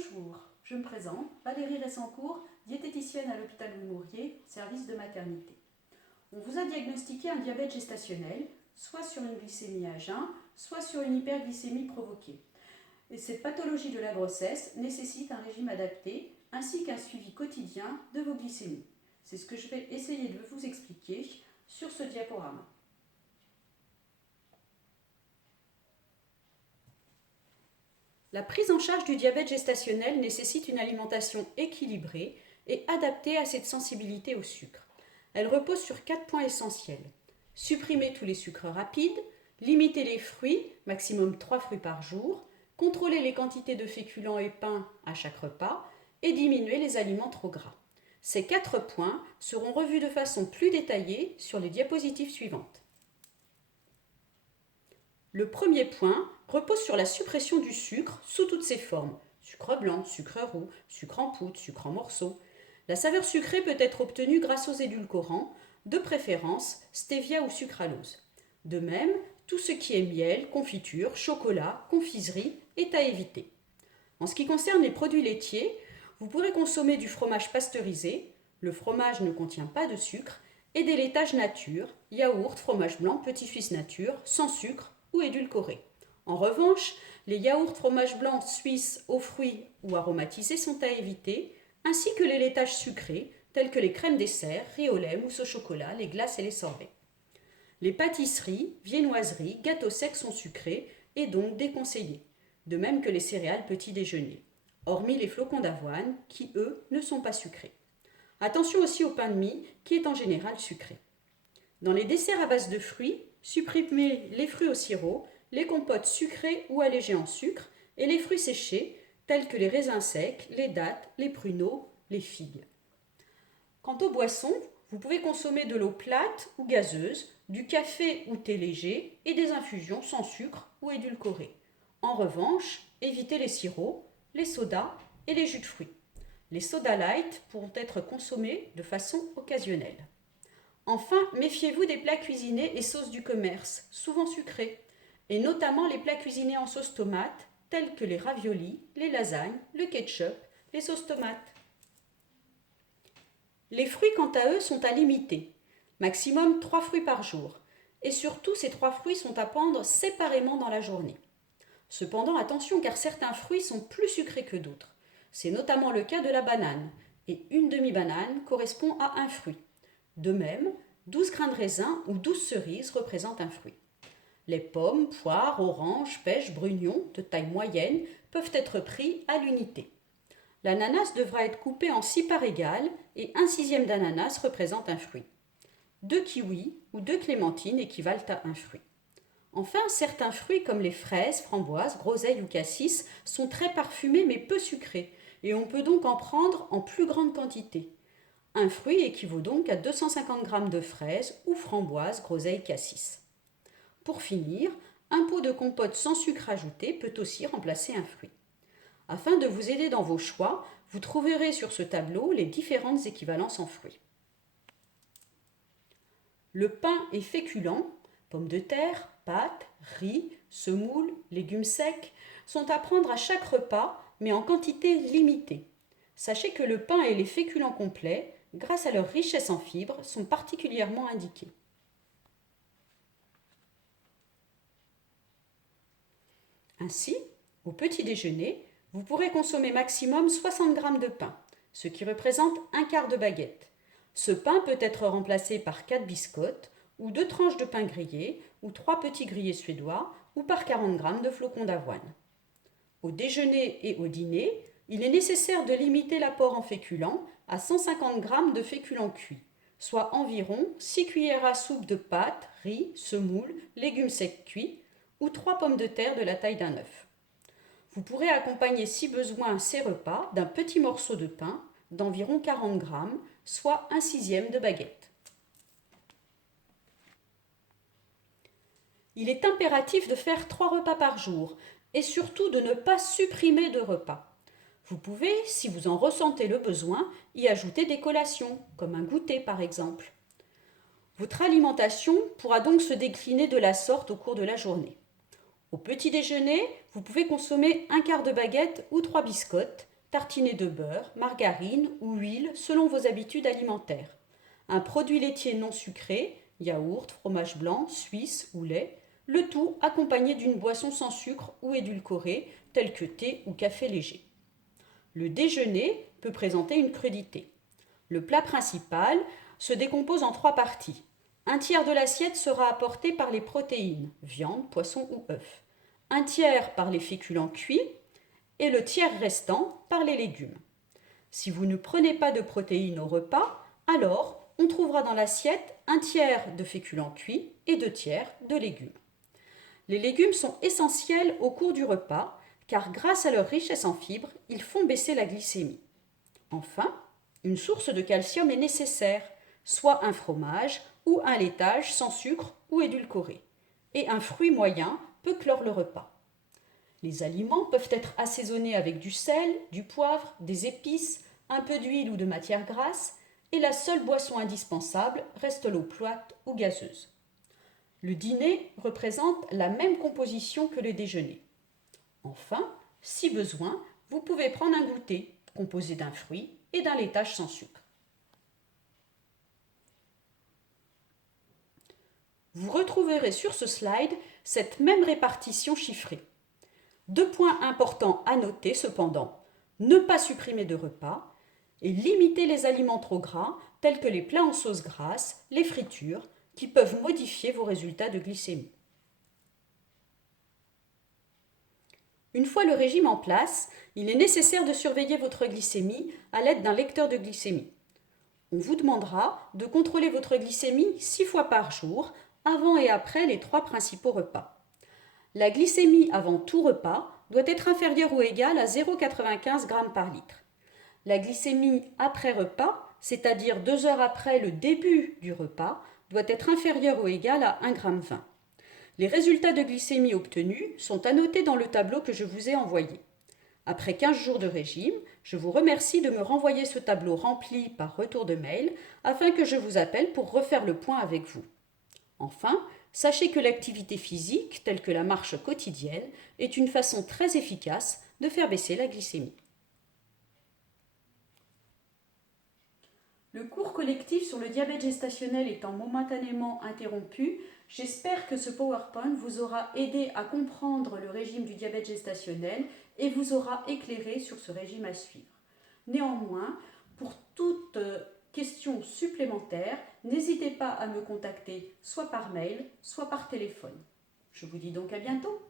Bonjour, je me présente, Valérie Ressancourt, diététicienne à l'hôpital Louis Mourier, service de maternité. On vous a diagnostiqué un diabète gestationnel, soit sur une glycémie à jeun, soit sur une hyperglycémie provoquée. Et cette pathologie de la grossesse nécessite un régime adapté ainsi qu'un suivi quotidien de vos glycémies. C'est ce que je vais essayer de vous expliquer sur ce diaporama. La prise en charge du diabète gestationnel nécessite une alimentation équilibrée et adaptée à cette sensibilité au sucre. Elle repose sur 4 points essentiels. Supprimer tous les sucres rapides, limiter les fruits, maximum 3 fruits par jour, contrôler les quantités de féculents et pains à chaque repas et diminuer les aliments trop gras. Ces 4 points seront revus de façon plus détaillée sur les diapositives suivantes. Le premier point repose sur la suppression du sucre sous toutes ses formes. Sucre blanc, sucre roux, sucre en poudre, sucre en morceaux. La saveur sucrée peut être obtenue grâce aux édulcorants, de préférence stevia ou sucralose. De même, tout ce qui est miel, confiture, chocolat, confiserie est à éviter. En ce qui concerne les produits laitiers, vous pourrez consommer du fromage pasteurisé, le fromage ne contient pas de sucre, et des laitages nature, yaourt, fromage blanc, petit suisse nature, sans sucre ou édulcorés. En revanche, les yaourts fromage blanc suisse aux fruits ou aromatisés sont à éviter, ainsi que les laitages sucrés, tels que les crèmes dessert, riz au lait, mousse au chocolat, les glaces et les sorbets. Les pâtisseries, viennoiseries, gâteaux secs sont sucrés et donc déconseillés, de même que les céréales petit déjeuner, hormis les flocons d'avoine qui, eux, ne sont pas sucrés. Attention aussi au pain de mie qui est en général sucré. Dans les desserts à base de fruits, supprimez les fruits au sirop, les compotes sucrées ou allégées en sucre et les fruits séchés tels que les raisins secs, les dattes, les pruneaux, les figues. Quant aux boissons, vous pouvez consommer de l'eau plate ou gazeuse, du café ou thé léger et des infusions sans sucre ou édulcorées. En revanche, évitez les sirops, les sodas et les jus de fruits. Les sodas light pourront être consommés de façon occasionnelle. Enfin, méfiez-vous des plats cuisinés et sauces du commerce, souvent sucrés, et notamment les plats cuisinés en sauce tomate, tels que les raviolis, les lasagnes, le ketchup, les sauces tomates. Les fruits, quant à eux, sont à limiter, maximum 3 fruits par jour, et surtout ces 3 fruits sont à prendre séparément dans la journée. Cependant, attention car certains fruits sont plus sucrés que d'autres. C'est notamment le cas de la banane, et une demi-banane correspond à un fruit. De même, 12 grains de raisin ou 12 cerises représentent un fruit. Les pommes, poires, oranges, pêches, brugnons de taille moyenne peuvent être pris à l'unité. L'ananas devra être coupé en 6 parts égales et 1/6 d'ananas représente un fruit. 2 kiwis ou 2 clémentines équivalent à un fruit. Enfin, certains fruits comme les fraises, framboises, groseilles ou cassis sont très parfumés mais peu sucrés et on peut donc en prendre en plus grande quantité. Un fruit équivaut donc à 250 g de fraises ou framboises, groseilles, cassis. Pour finir, un pot de compote sans sucre ajouté peut aussi remplacer un fruit. Afin de vous aider dans vos choix, vous trouverez sur ce tableau les différentes équivalences en fruits. Le pain est féculent, pommes de terre, pâtes, riz, semoule, légumes secs, sont à prendre à chaque repas, mais en quantité limitée. Sachez que le pain et les féculents complets, grâce à leur richesse en fibres, sont particulièrement indiqués. Ainsi, au petit déjeuner, vous pourrez consommer maximum 60 g de pain, ce qui représente un quart de baguette. Ce pain peut être remplacé par 4 biscottes, ou 2 tranches de pain grillé, ou 3 petits grillés suédois, ou par 40 g de flocons d'avoine. Au déjeuner et au dîner, il est nécessaire de limiter l'apport en féculents à 150 g de féculents cuits, soit environ 6 cuillères à soupe de pâtes, riz, semoule, légumes secs cuits, ou 3 pommes de terre de la taille d'un œuf. Vous pourrez accompagner si besoin ces repas d'un petit morceau de pain d'environ 40 g, soit 1/6 de baguette. Il est impératif de faire 3 repas par jour et surtout de ne pas supprimer de repas. Vous pouvez, si vous en ressentez le besoin, y ajouter des collations, comme un goûter par exemple. Votre alimentation pourra donc se décliner de la sorte au cours de la journée. Au petit déjeuner, vous pouvez consommer un quart de baguette ou 3 biscottes, tartinés de beurre, margarine ou huile selon vos habitudes alimentaires. Un produit laitier non sucré, yaourt, fromage blanc, suisse ou lait, le tout accompagné d'une boisson sans sucre ou édulcorée, telle que thé ou café léger. Le déjeuner peut présenter une crudité. Le plat principal se décompose en 3 parties. Un tiers de l'assiette sera apporté par les protéines, viande, poisson ou œufs. Un tiers par les féculents cuits et le tiers restant par les légumes. Si vous ne prenez pas de protéines au repas, alors on trouvera dans l'assiette un tiers de féculents cuits et 2 tiers de légumes. Les légumes sont essentiels au cours du repas car grâce à leur richesse en fibres, ils font baisser la glycémie. Enfin, une source de calcium est nécessaire, soit un fromage ou un laitage sans sucre ou édulcoré. Et un fruit moyen peut clore le repas. Les aliments peuvent être assaisonnés avec du sel, du poivre, des épices, un peu d'huile ou de matière grasse, et la seule boisson indispensable reste l'eau plate ou gazeuse. Le dîner représente la même composition que le déjeuner. Enfin, si besoin, vous pouvez prendre un goûter composé d'un fruit et d'un laitage sans sucre. Vous retrouverez sur ce slide cette même répartition chiffrée. 2 points importants à noter cependant, ne pas supprimer de repas et limiter les aliments trop gras tels que les plats en sauce grasse, les fritures, qui peuvent modifier vos résultats de glycémie. Une fois le régime en place, il est nécessaire de surveiller votre glycémie à l'aide d'un lecteur de glycémie. On vous demandera de contrôler votre glycémie 6 fois par jour, avant et après les 3 principaux repas. La glycémie avant tout repas doit être inférieure ou égale à 0,95 g par litre. La glycémie après repas, c'est-à-dire 2 heures après le début du repas, doit être inférieure ou égale à 1,20 g. Les résultats de glycémie obtenus sont annotés dans le tableau que je vous ai envoyé. Après 15 jours de régime, je vous remercie de me renvoyer ce tableau rempli par retour de mail afin que je vous appelle pour refaire le point avec vous. Enfin, sachez que l'activité physique, telle que la marche quotidienne, est une façon très efficace de faire baisser la glycémie. Le cours collectif sur le diabète gestationnel étant momentanément interrompu, j'espère que ce PowerPoint vous aura aidé à comprendre le régime du diabète gestationnel et vous aura éclairé sur ce régime à suivre. Néanmoins, pour toute question supplémentaire, n'hésitez pas à me contacter soit par mail, soit par téléphone. Je vous dis donc à bientôt.